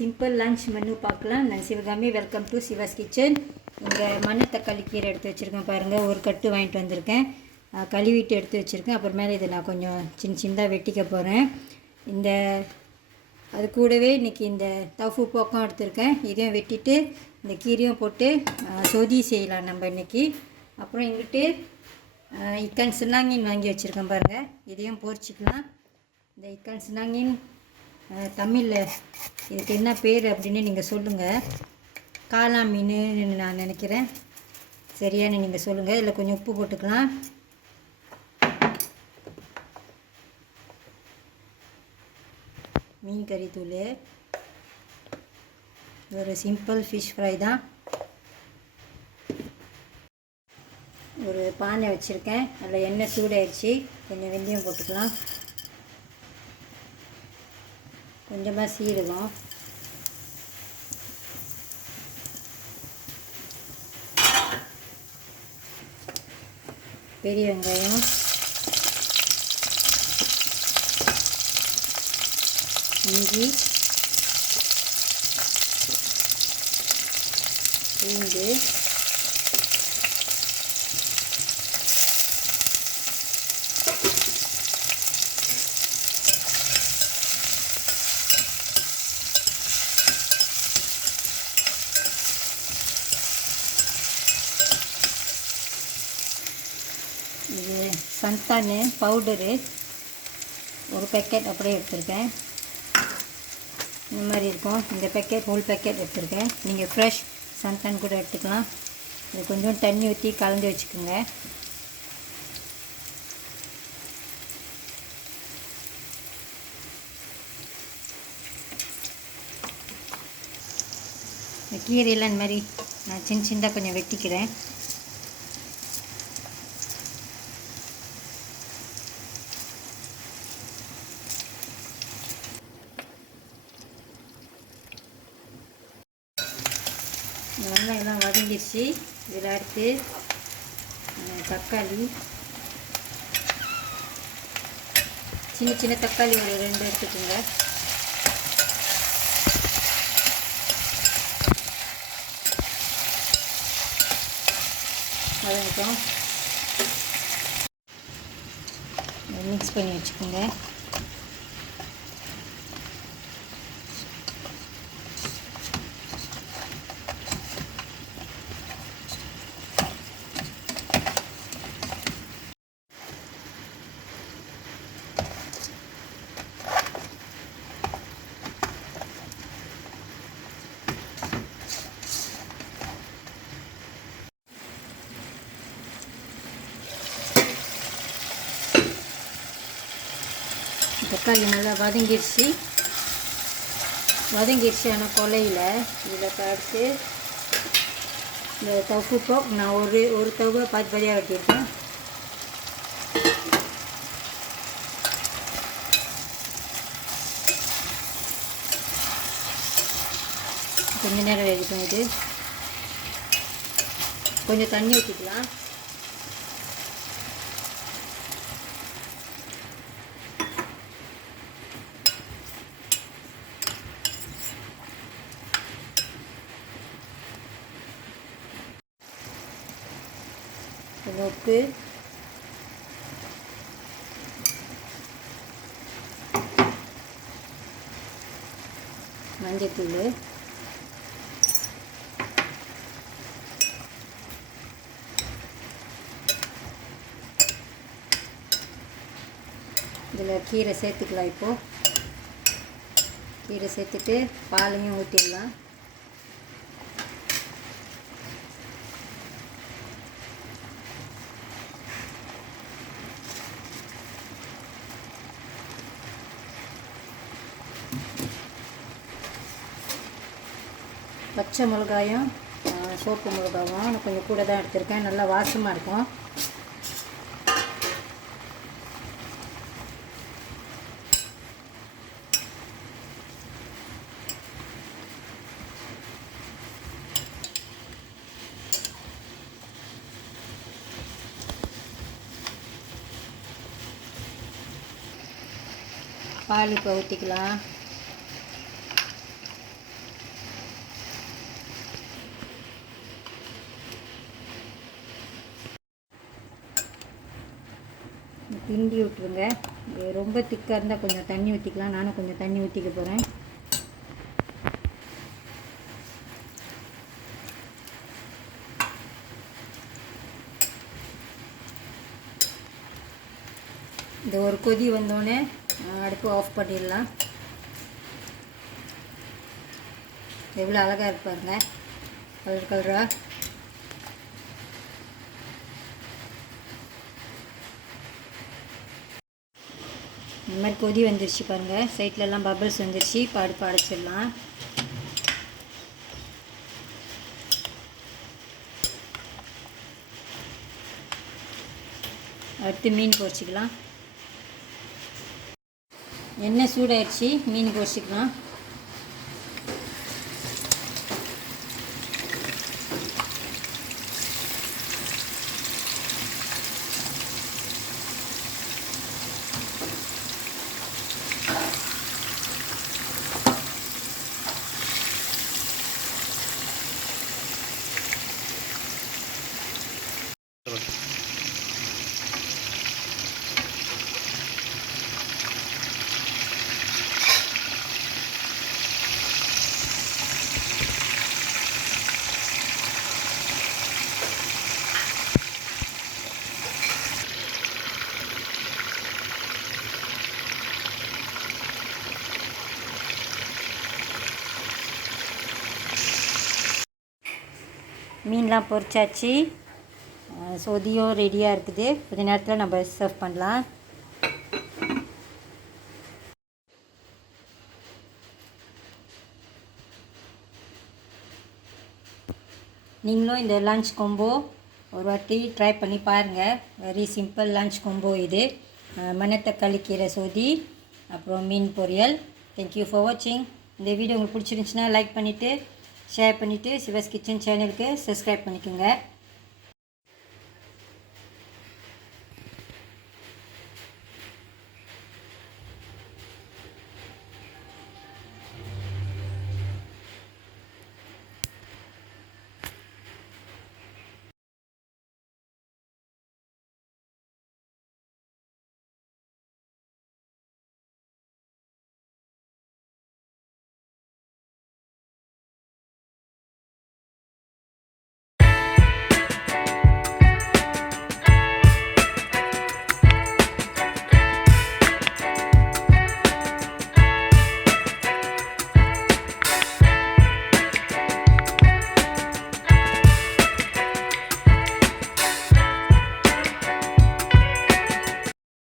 Simple lunch menu பார்க்கலாம். நான் Sivakami, welcome to Siva's kitchen. இங்கே மண் தக்காளி கீரை எடுத்து வச்சுருக்கேன் பாருங்கள். ஒரு கட்டு வாங்கிட்டு வந்திருக்கேன், கழுவிட்டு எடுத்து வச்சுருக்கேன். அப்புறமேலே இதை நான் கொஞ்சம் சின்னதாக வெட்டிக்க போகிறேன். அது கூடவே இன்றைக்கி இந்த தஃபு போக்கம் எடுத்திருக்கேன். இதையும் வெட்டிட்டு இந்த கீரையும் போட்டு சொதி செய்யலாம் நம்ம இன்றைக்கி. அப்புறம் இங்கிட்டு இக்கன் சின்னாங்கின் வாங்கி வச்சுருக்கேன் பாருங்கள். இதையும் பொரிச்சிக்கலாம். இந்த இக்கன் சின்னாங்கின் தமிழில் இதுக்கு என்ன பேர் அப்படின்னு நீங்கள் சொல்லுங்கள். காளா மீனுன்னு நான் நினைக்கிறேன். சரியானு நீங்கள் சொல்லுங்கள். இதில் கொஞ்சம் உப்பு போட்டுக்கலாம். மீன் கறி தூள். ஒரு சிம்பிள் ஃபிஷ் ஃப்ரை தான். ஒரு பானை வச்சுருக்கேன், அதில் எண்ணெய் சூடாயிடுச்சு. கொஞ்சம் வெந்தயம் போட்டுக்கலாம், கொஞ்சமாக சீரகம், பெரிய வெங்காயம், இஞ்சி, பூண்டு, இது சந்தானு பவுடரு ஒரு பேக்கெட் அப்படியே எடுத்துருக்கேன். இந்த மாதிரி இருக்கும். இந்த பேக்கெட் ஹோல் பேக்கெட் எடுத்துருக்கேன். நீங்கள் ஃப்ரெஷ் சந்தான் கூட எடுத்துக்கலாம். இது கொஞ்சம் தண்ணி ஊற்றி கலந்து வச்சுக்கோங்க. இந்த கீரையெல்லாம் இந்த மாதிரி நான் சின்னதாக கொஞ்சம் வெட்டிக்கிறேன். வெங்காயம்லாம் வதங்கிடுச்சு. இதில் அடுத்து தக்காளி, சின்ன தக்காளி ஒரு 2 எடுத்துக்கோங்க. வதங்கிட்டோம். மிக்ஸ் பண்ணி வச்சுக்கோங்க. தக்காளி நல்லா வதங்கிடுச்சு. ஆனால் கொலையில் இதில் அடுத்து இந்த தஃபு போக் நான் ஒரு தவை பாதியாக வெட்டியிருக்கேன். கொஞ்ச நேரம் வேகட்டும். இது கொஞ்சம் தண்ணி ஊற்றிக்கலாம். உப்பு, மஞ்சத்தூள், இதில் கீரை சேர்த்துக்கலாம். இப்போது கீரை சேர்த்துட்டு பாலையும் ஊற்றிடலாம். பச்சை மிளகாயும் சோப்பு மிளகாவும் நான் கொஞ்சம் கூட தான் எடுத்திருக்கேன். நல்லா வாசமாக இருக்கும். பால் இப்போ ஊற்றிக்கலாம். கிண்டி விட்டுருங்க. இது ரொம்ப திக்காக இருந்தால் கொஞ்சம் தண்ணி ஊற்றிக்கலாம். நானும் கொஞ்சம் தண்ணி ஊற்றிக்க போகிறேன். இந்த ஒரு கொதி வந்தோடனே அடுப்பு ஆஃப் பண்ணிடலாம். எவ்வளோ அழகாக இருப்பாருங்க, கலர் கலராக. இந்த மாதிரி கொதி வந்துருச்சு பாருங்கள், சைட்லலாம் பபிள்ஸ் வந்துருச்சு. இப்போ அடுப்பு அடைச்சிடலாம். அடுத்து மீன் பொரிச்சிக்கலாம். எண்ணெய் சூடாயிடுச்சு, மீன் பொரிச்சிக்கலாம். மீன்லாம் பொரிச்சாச்சு. சொதியும் ரெடியாக இருக்குது. கொஞ்ச நேரத்தில் நம்ம சர்வ் பண்ணலாம். நீங்களும் இந்த லன்ச் கொம்போ ஒரு வாட்டி ட்ரை பண்ணி பாருங்கள். வெரி சிம்பிள் லன்ச் கொம்போ இது. மணத்தக்காளி கீரை சொதி, அப்புறம் மீன் பொரியல். தேங்க்யூ ஃபார் வாட்சிங். இந்த வீடியோ உங்களுக்கு பிடிச்சிருந்துச்சுன்னா லைக் பண்ணிவிட்டு ஷேர் பண்ணிவிட்டு சிவாஸ் கிச்சன் சேனலுக்கு சப்ஸ்கிரைப் பண்ணிக்கோங்க.